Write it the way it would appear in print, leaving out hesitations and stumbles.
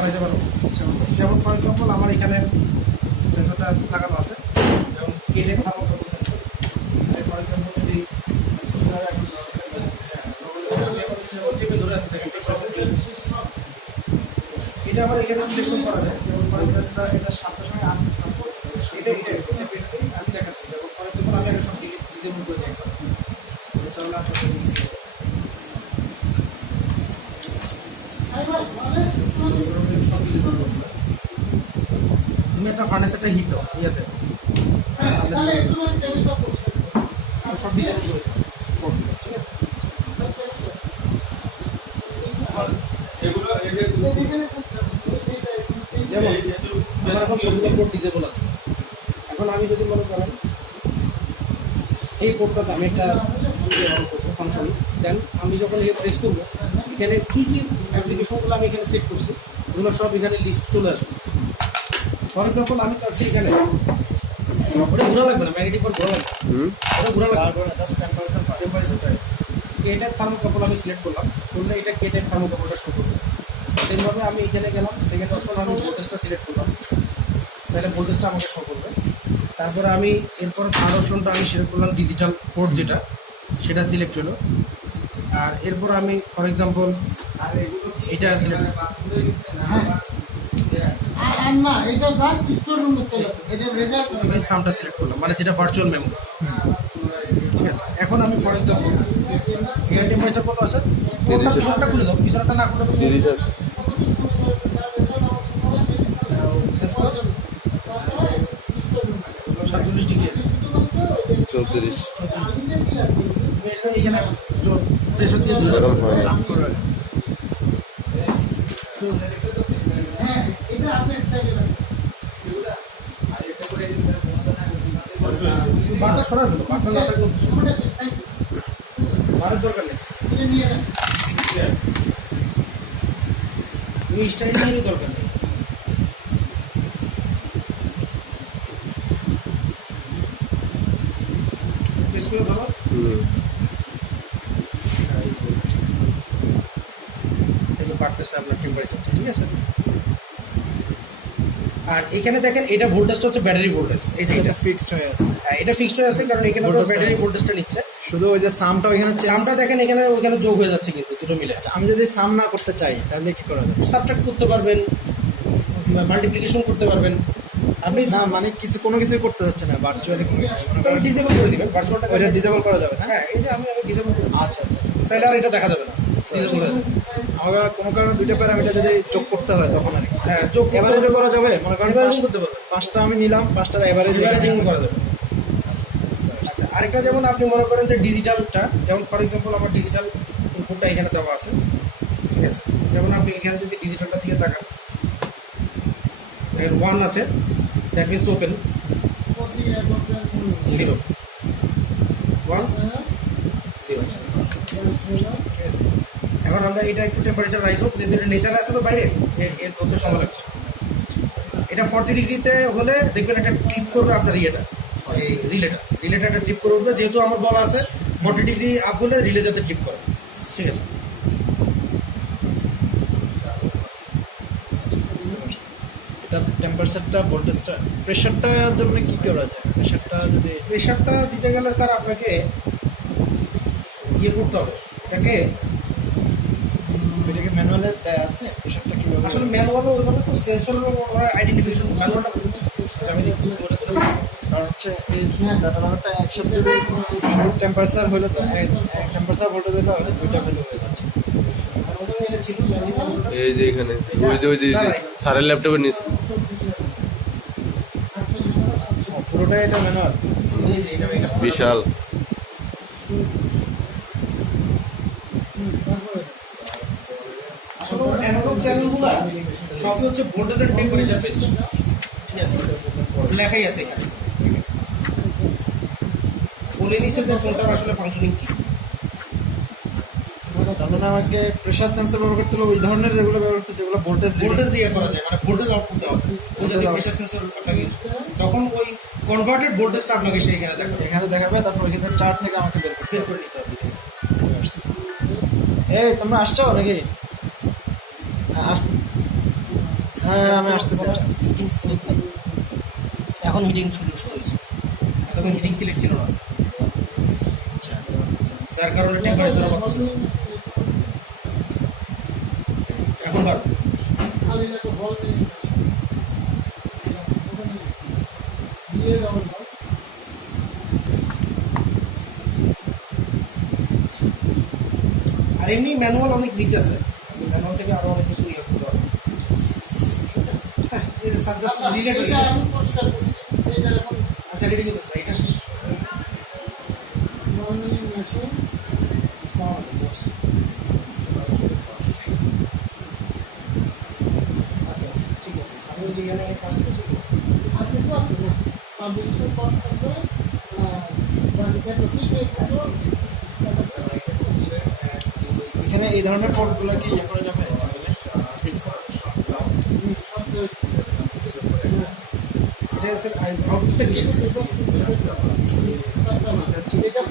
চালাইতে পারবো। যেমন ফর এক্সাম্পল আমার এখানে সেন্সরটা লাগানো আছে, যেমন কেটে থার্মোকপল সেন্সর। ফর এক্সাম্পল যদি চেপে ধরে আছে দেখেন, এটা আবার এখানে সিলেকশন করা যায়। যেমন ফর এক্সাম্পল এটা 7টার সময় 8 এটা আমি দেখাচ্ছি। যেমন ফর এক্সাম্পল আমি আগে সব ডিসেবল করে দিই একবার, তাহলে আপনাদের ইজি হবে। তুমি একটা ফার্নেসেরটা হিট দাও ইয়েতে, সব ডিসেবল করে দিও, ঠিক আছে? যেমন আমার এখন সবগুলো কোড ডিসেবল আছে। এখন আমি যদি মনে করেন এই কোডটাতে আমি একটা ফাংশন, দেন আমি যখন এই প্রেস করবো, এখানে কী কী অ্যাপ্লিকেশনগুলো আমি এখানে সেট করছি ওগুলো সব এখানে লিস্ট চলে আসবে। ফর এক্সাম্পল আমি চাচ্ছি এখানে ওটা ঘোরা লাগবে না, ম্যাগনেটিক পর ঘোরা লাগবে, ওটা ঘোরা লাগবে টেম্পারেচার। এটা থার্মোকপল আমি সিলেক্ট করলাম, করলে এটা কেটে থার্মোকপলটা শো করবে। সেমভাবে আমি এখানে গেলাম, সেকেন্ড অপশন আমি ভোল্টেজটা সিলেক্ট করলাম, তাহলে ভোল্টেজটা আমাকে শো করবে। তারপরে আমি এরপর থার্ড অপশনটা আমি সিলেক্ট করলাম ডিজিটাল পোর্ট, যেটা সেটা সিলেক্ট হলো। আর এরপর আমি ফর এক্সাম্পল এটা সিলেক্ট, না এটা জাস্ট স্টোর রুমে চলে যাবে, এটা রেজাল্ট আমি সামটা সিলেক্ট করলাম, মানে যেটা ভার্চুয়াল মেমোরি, ঠিক আছে? এখন আমি ফর এক্সাম্পল এয়ার টেম্পারেচার কত আছে, পিছনটা খুলে দাও, পিছনটা না খুলে দাও, 30 আছে। 47 ডিগ্রি আছে, 34। এখানে প্রেশার দিয়ে ধরে এখন হয় না। হ্যাঁ এটা আপনি এক্সাইটেড বারটা সরা দিল, বারটা না থাকলে বারের দরকার নেই, এটা নিয়ে নেন। তুমি স্টাইল নিয়ে দরকার নেই। প্রেস করে ধরো, এই যে বাড়তেছে আপনার টেম্পারেচারটা, ঠিক আছে? আর এখানে দেখেন এটা ভোল্টেজটা হচ্ছে ব্যাটারি ভোল্টেজ, এই যে এটা ফিক্সড হয়ে আছে, এটা ফিক্সড হয়ে আছে, কারণ এখানে তো Voltage টা ব্যাটারি আছে। ভোল্টেজটা নিচ্ছে। শুধু ওই যে সামটা ওইখানে সামটা দেখেন এখানে ওইখানে যোগ হয়ে যাচ্ছে, কিন্তু দুটো মিলে আমি যদি সাম না করতে চাই তাহলে কি করা যাবে? সাবট্রাক্ট করতে পারবেন, মাল্টিপ্লিকেশন করতে পারবেন আপনি। না মানে কোনো কিছু করতে যাচ্ছে না, ভার্চুয়ালি কোনো কিছু তবে ডিসেবল করে দিবেন ভার্চুয়ালটা, ওইটা ডিসেবল করা যাবে না? হ্যাঁ এই যে আমি ডিসেবল করে দিচ্ছি। আচ্ছা আচ্ছা আচ্ছা। তাহলে আর এটা দেখা যাবে না, disable হয়ে যাবে। আমার কোনো কারণে দুইটা প্যারামিটার যদি যোগ করতে হয় তখন আর কি হ্যাঁ যোগ এভারেজে করা যাবে? মনে করেন এভারেজিং করতে পারবেন, পাঁচটা আমি নিলাম, পাঁচটার এভারেজ এভারেজিং করা যাবে। আচ্ছা আরেকটা যেমন আপনি মনে করেন যে ডিজিটালটা, যেমন ফর এক্সাম্পল আমার ডিজিটাল ইনপুটটা এখানে দেওয়া আছে, ঠিক আছে? যেমন আপনি এখানে যদি ডিজিটালটা দিকে তাকান, দেখেন 1 আছে, দ্যাট মিনস ওপেন, 0 1 0, ঠিক আছে? এখন আমরা এটা একটু টেম্পারেচার রাইজ হোক, যেহেতু এটা নেচার আছে তো বাইরে, এর তথ্য সময় লাগবে। এটা 40 ডিগ্রিতে হলে দেখবেন এটা ট্রিপ করবে আপনার ইয়েটা, এই রিলেটা একটা ট্রিপ করে উঠবে, যেহেতু আমার বলা আছে 40 ডিগ্রি আপ হলে রিলে যাতে ট্রিপ করে, ঠিক আছে? এটা টেম্পারেচারটা, ভোল্টেজটা, প্রেশারটার জন্য কি করা যায়? প্রেশারটা যদি প্রেশারটা দিতে গেলে স্যার আপনাকে ইয়ে করতে হবে, এটাকে এটাকে ম্যানুয়ালে দেয়া আছে, প্রেশারটা কিভাবে? আসলে ম্যানুয়ালও ওইভাবে তো সেন্সরের আইডেন্টিফিকেশন ম্যানুয়ালটা আমি দেখছি ওটা তো কারণ হচ্ছে এই ডাটা নাম্বারটা একসাথে যদি শুধু টেম্পারেচার হলে তো টেম্পারেচার ভোল্টেজ হলে হবে, দুইটা ভ্যালু হয়ে যাচ্ছে। ছিল এই যে এখানে ওই যে স্যারের ল্যাপটপের নিচে পুরোটাই এটা ম্যানুয়াল। বিশাল। আসলে অ্যানালগ চ্যানেলগুলো সবই হচ্ছে ভোল্টেজ আর টেম্পারেচার বেসড, ঠিক আছে? লেখাই আছে এখানে, বলে দিছে যে কোনটার আসলে ফাংশনিং কি। তার মানে আমাকে প্রেশার সেন্সর ব্যবহার করতে হবে, ওই ধরনের যেগুলো ব্যবহার করতে, যেগুলো ভোল্টেজ ভোল্টেজ ইয়ে করা যায়, মানে ভোল্টেজ আউটপুট দেওয়া যায়, ও যদি প্রেশার সেন্সর আপনাকে ইউজ করে তখন ওই কনভার্টেড ভোল্টেজটা আপনাকে সেইখানে দেখাবে, এখানে দেখাবে, তারপর ওইখানে চার্ট থেকে আমাকে বের করতে বের হবে। করে নিতে হবে। এই তোমরা আসছো নাকি? হ্যাঁ আমি আসতেছি। হিটিং সিলেক্ট নাই, এখন হিটিং শুরু হয়েছে, এতক্ষণ হিটিং সিলেক্ট ছিল না, যার কারণে টেম্পারেচার বাড়ছে। এখন বাড়বে। খালি একটা বল নেই দিয়ে দাও না। আর এমনি ম্যানুয়াল অনেক রিচ আছে, ম্যানুয়াল থেকে আরো অনেক কিছু ইয়ে করতে পারবে। হ্যাঁ, এই যে সাজেস্ট আচ্ছা, রিলেট এটা আমি পরিষ্কার করছি। এটা এখন আচ্ছা রেডি করতেছে এটা শেষ। নর্মালি মেশিন আচ্ছা আচ্ছা ঠিক আছে, আমি ওই যে এখানে কাজ করছি। আপনি তো আছেন না পাবলিকেশন কষ্ট করে বাকিটা তো ঠিক আছে। এখানে এই ধরনের কোডগুলো কি ইয়ে করা যাবে? এটা স্যার আউটপুটটা বেশি স্যার। এটা